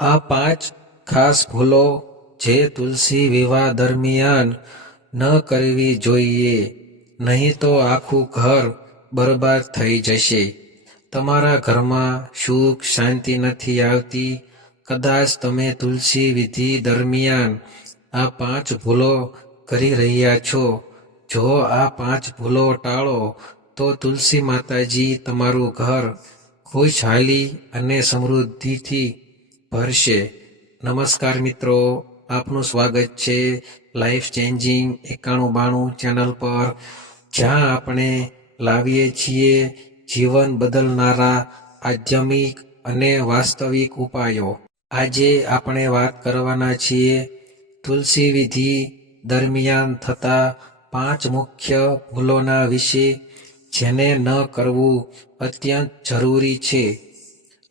આ પાંચ ખાસ ભૂલો જે તુલસી વિવાહ દરમિયાન ન કરવી જોઈએ, નહીં તો આખું ઘર બરબાદ થઈ જશે. તમારા ઘરમાં સુખ શાંતિ નથી આવતી. કદાચ તમે તુલસી વિધિ દરમિયાન આ પાંચ ભૂલો કરી રહ્યા છો. જો આ પાંચ ભૂલો ટાળો, તો તુલસી માતાજી તમારું ઘર ખુશહાલી અને સમૃદ્ધિથી ભરશે. નમસ્કાર મિત્રો, આપનું સ્વાગત છે લાઈફ ચેન્જિંગ એકાણું બાણું ચેનલ પર, જ્યાં આપણે લાવીએ છીએ જીવન બદલનારા આધ્યાત્મિક અને વાસ્તવિક ઉપાયો. આજે આપણે વાત કરવાના છીએ તુલસી વિધિ દરમિયાન થતા પાંચ મુખ્ય ભૂલોના વિશે, જેને ન કરવું અત્યંત જરૂરી છે.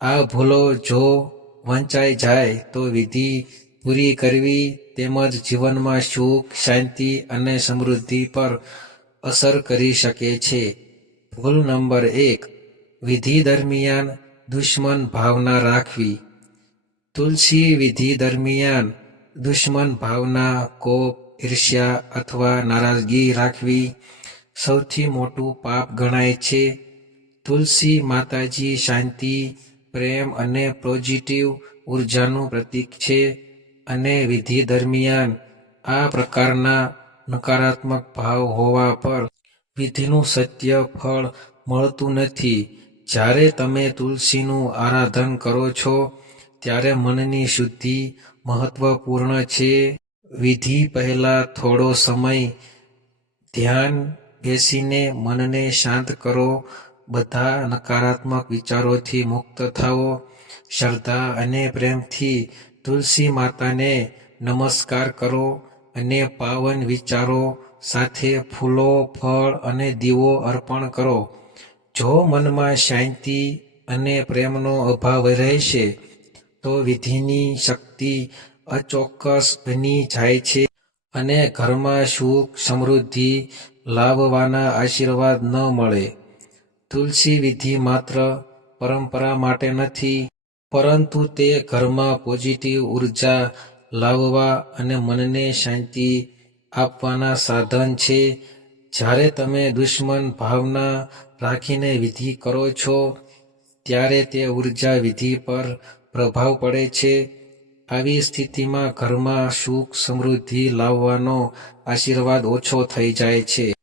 આ ભૂલો જો વંચાઈ જાય તો વિધિ પૂરી કરવી તેમજ જીવનમાં સુખ, શાંતિ અને સમૃદ્ધિ પર અસર કરી શકે છે. ભૂલ નંબર એક, વિધિ દરમિયાન દુશ્મન ભાવના રાખવી. તુલસી વિધિ દરમિયાન દુશ્મન ભાવના, કોપ, ઈર્ષ્યા અથવા નારાજગી રાખવી સૌથી મોટું પાપ ગણાય છે. તુલસી માતાજી શાંતિ પ્રેમ અને પોઝિટિવ ઉર્જાનું પ્રતીક છે અને વિધિ દરમિયાન આ પ્રકારના નકારાત્મક ભાવ હોવા પર વિધિનું સત્ય ફળ મળતું નથી. જ્યારે તમે તુલસીનું આરાધન કરો છો, ત્યારે મનની શુદ્ધિ મહત્વપૂર્ણ છે. વિધિ પહેલા થોડો સમય ધ્યાન બેસીને મનને શાંત કરો બધા નકારાત્મક વિચારોથી મુક્ત થાઓ. શ્રદ્ધા અને પ્રેમથી તુલસી માતાને નમસ્કાર કરો અને પાવન વિચારો સાથે ફૂલો, ફળ અને દીવો અર્પણ કરો. જો મનમાં શાંતિ અને પ્રેમનો અભાવ રહેશે, તો વિધિની શક્તિ અચોક્કસ બની જાય છે અને ઘરમાં સુખ સમૃદ્ધિ લાવવાના આશીર્વાદ ન મળે. તુલસી વિધિ માત્ર પરંપરા માટે નથી, પરંતુ તે ઘરમાં પોઝિટિવ ઊર્જા લાવવા અને મનને શાંતિ આપવાના સાધન છે. જ્યારે તમે દુશ્મન ભાવના રાખીને વિધિ કરો છો, ત્યારે તે ઊર્જા વિધિ પર પ્રભાવ પડે છે. આવી સ્થિતિમાં ઘરમાં સુખ સમૃદ્ધિ લાવવાનો આશીર્વાદ ઓછો થઈ જાય છે.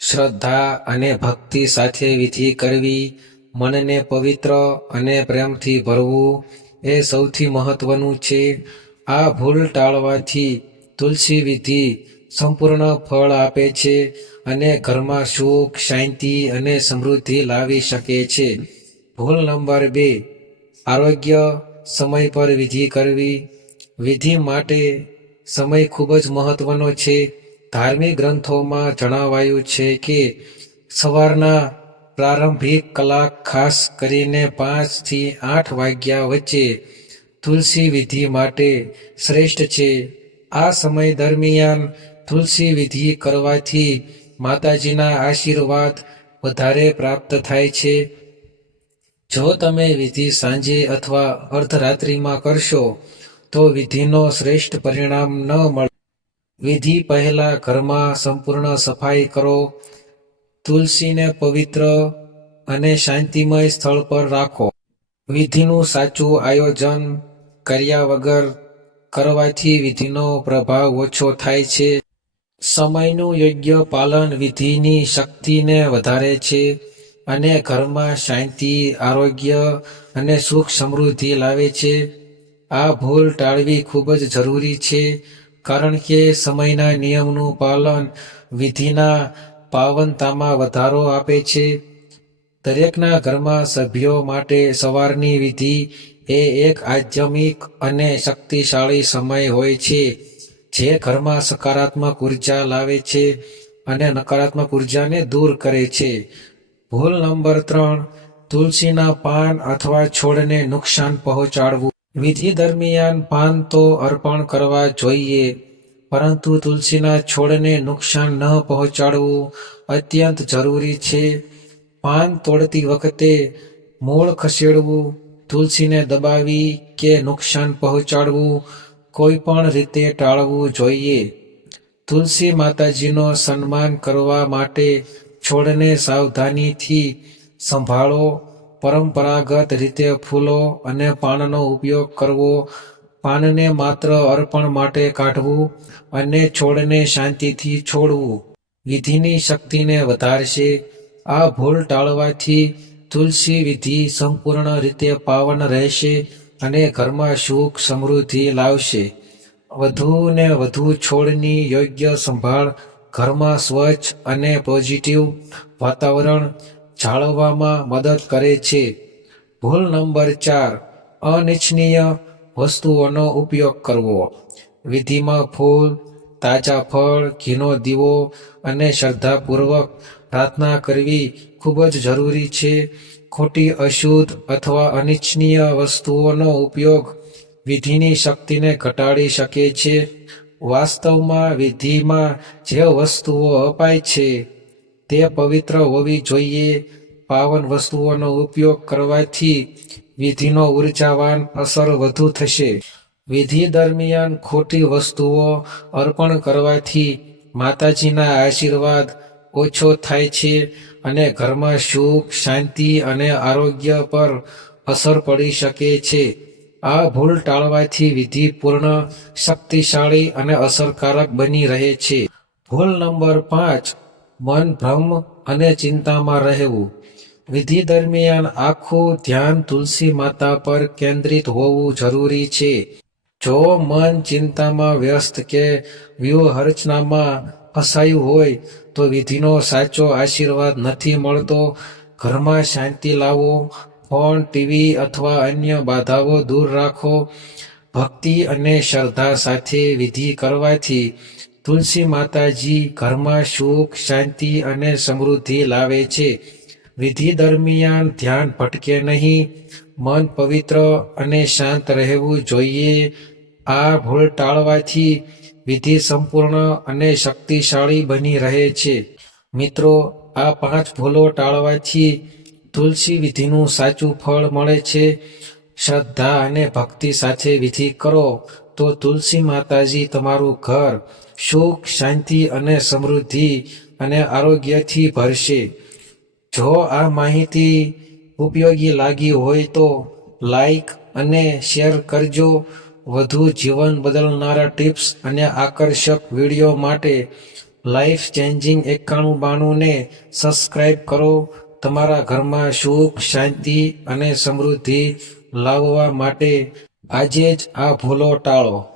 શ્રદ્ધા અને ભક્તિ સાથે વિધિ કરવી, મનને પવિત્ર અને પ્રેમથી ભરવું એ સૌથી મહત્વનું છે. આ ભૂલ ટાળવાથી તુલસી વિધિ સંપૂર્ણ ફળ આપે છે અને ઘરમાં સુખ, શાંતિ અને સમૃદ્ધિ લાવી શકે છે. ભૂલ નંબર બે, આરોગ્ય સમય પર વિધિ કરવી. વિધિ માટે સમય ખૂબ જ મહત્વનો છે. ધાર્મિક ગ્રંથોમાં જણાવાયું છે કે સવારના પ્રારંભિક કલાક ખાસ કરીને પાંચથી આઠ વાગ્યા વચ્ચે તુલસી વિધિ માટે શ્રેષ્ઠ છે. આ સમય દરમિયાન તુલસી વિધિ કરવાથી માતાજીના આશીર્વાદ વધારે પ્રાપ્ત થાય છે. જો તમે વિધિ સાંજે અથવા અર્ધરાત્રિમાં કરશો, તો વિધિનો શ્રેષ્ઠ પરિણામ ન મળે વિધિ પહેલા ઘરમાં સંપૂર્ણ સફાઈ કરો. તુલસીને પવિત્ર અને શાંતિમય સ્થળ પર રાખો. વિધિનું સાચું આયોજન કર્યા વગર કરવાથી વિધિનો પ્રભાવ ઓછો થાય છે. સમયનું યોગ્ય પાલન વિધિની શક્તિને વધારે છે અને ઘરમાં શાંતિ, આરોગ્ય અને સુખ સમૃદ્ધિ લાવે છે. આ ભૂલ ટાળવી ખૂબ જ જરૂરી છે. કારણ કે સમયના નિયમનું પાલન વિધિના પાવનતામાં વધારો આપે છે. દરેકના ઘરમાં સભ્યો માટે સવારની વિધિ એ એક આધ્યમિક અને શક્તિશાળી સમય હોય છે, જે ઘરમાં સકારાત્મક ઊર્જા લાવે છે અને નકારાત્મક ઉર્જાને દૂર કરે છે. ભૂલ નંબર ત્રણ, તુલસીના પાન અથવા છોડને નુકસાન પહોંચાડવું. વિધિ દરમિયાન પાન તો અર્પણ કરવા જોઈએ, પરંતુ તુલસીના છોડને નુકસાન ન પહોંચાડવું અત્યંત જરૂરી છે. પાન તોડતી વખતે મૂળ ખસેડવું, તુલસીને દબાવી કે નુકસાન પહોંચાડવું કોઈ પણ રીતે ટાળવું જોઈએ. તુલસી માતાજીનો સન્માન કરવા માટે છોડને સાવધાનીથી સંભાળો. પરંપરાગત રીતે ફૂલો અને પાનનો ઉપયોગ કરવો, પાનને માત્ર અર્પણ માટે કાઢવું અને છોડને શાંતિથી છોડવું વિધિની શક્તિને વધારશે. આ ભૂલ ટાળવાથી તુલસી વિધિ સંપૂર્ણ રીતે પાવન રહેશે અને ઘરમાં સુખ સમૃદ્ધિ લાવશે. વધુ ને વધુ છોડની યોગ્ય સંભાળ, ઘરમાં સ્વચ્છ અને પોઝિટિવ વાતાવરણ જાળવવામાં મદદ કરે છે. ભૂલ નંબર ચાર, અનિચ્છનીય વસ્તુઓનો ઉપયોગ કરવો. વિધિમાં ફૂલ, તાજા ફળ, ઘીનો દીવો અને શ્રદ્ધાપૂર્વક પ્રાર્થના કરવી ખૂબ જ જરૂરી છે. ખોટી, અશુદ્ધ અથવા અનિચ્છનીય વસ્તુઓનો ઉપયોગ વિધિની શક્તિને ઘટાડી શકે છે. વાસ્તવમાં વિધિમાં જે વસ્તુઓ અપાય છે તે પવિત્ર હોવી જોઈએ. પાવન વસ્તુઓનો ઉપયોગ કરવાથી વિધિનો ઉર્જાવાન અસર વધુ થશે. વિધિ દરમિયાન ખોટી વસ્તુઓ અર્પણ કરવાથી માતાજીના આશીર્વાદ ઓછો થાય છે અને ઘરમાં સુખ, શાંતિ અને આરોગ્ય પર અસર પડી શકે છે. આ ભૂલ ટાળવાથી વિધિ પૂર્ણ, શક્તિશાળી અને અસરકારક બની રહે છે. ભૂલ નંબર પાંચ મન, ભ્રમ અને ચિંતામાં રહેવું. વિધિ દરમિયાન આખું ધ્યાન તુલસી માતા પર કેન્દ્રિત હોવું જરૂરી છે. જો મન ચિંતામાં વ્યસ્ત કે વ્યૂહરચનામાં ફસાયું હોય, તો વિધિનો સાચો આશીર્વાદ નથી મળતો. ઘરમાં શાંતિ લાવો, ફોન, ટીવી અથવા અન્ય બાધાઓ દૂર રાખો. ભક્તિ અને શ્રદ્ધા સાથે વિધિ કરવાથી તુલસી માતાજી ઘરમાં સુખ, શાંતિ અને સમૃદ્ધિ લાવે છે. વિધિ દરમિયાન ધ્યાન ભટકે નહીં. મન પવિત્ર અને શાંત રહેવું જોઈએ. આ ભૂલ ટાળવાથી વિધિ સંપૂર્ણ અને શક્તિશાળી બની રહે છે. મિત્રો, આ પાંચ ભૂલો ટાળવાથી તુલસી વિધિનું સાચું ફળ મળે છે. શ્રદ્ધા અને ભક્તિ સાથે વિધિ કરો. તો તુલસી માતાજી તમારું ઘર સુખ, શાંતિ અને સમૃદ્ધિ અને આરોગ્યથી ભરશે. જો આ માહિતી ઉપયોગી લાગી હોય તો લાઈક અને શેર કરજો. વધુ જીવન બદલનારા ટિપ્સ અને આકર્ષક વીડિયો માટે લાઈફ ચેન્જિંગ એકાણું બાણુંને સબસ્ક્રાઈબ કરો. તમારા ઘરમાં સુખ, શાંતિ અને સમૃદ્ધિ લાવવા માટે આજે જ આ ભૂલો ટાળો.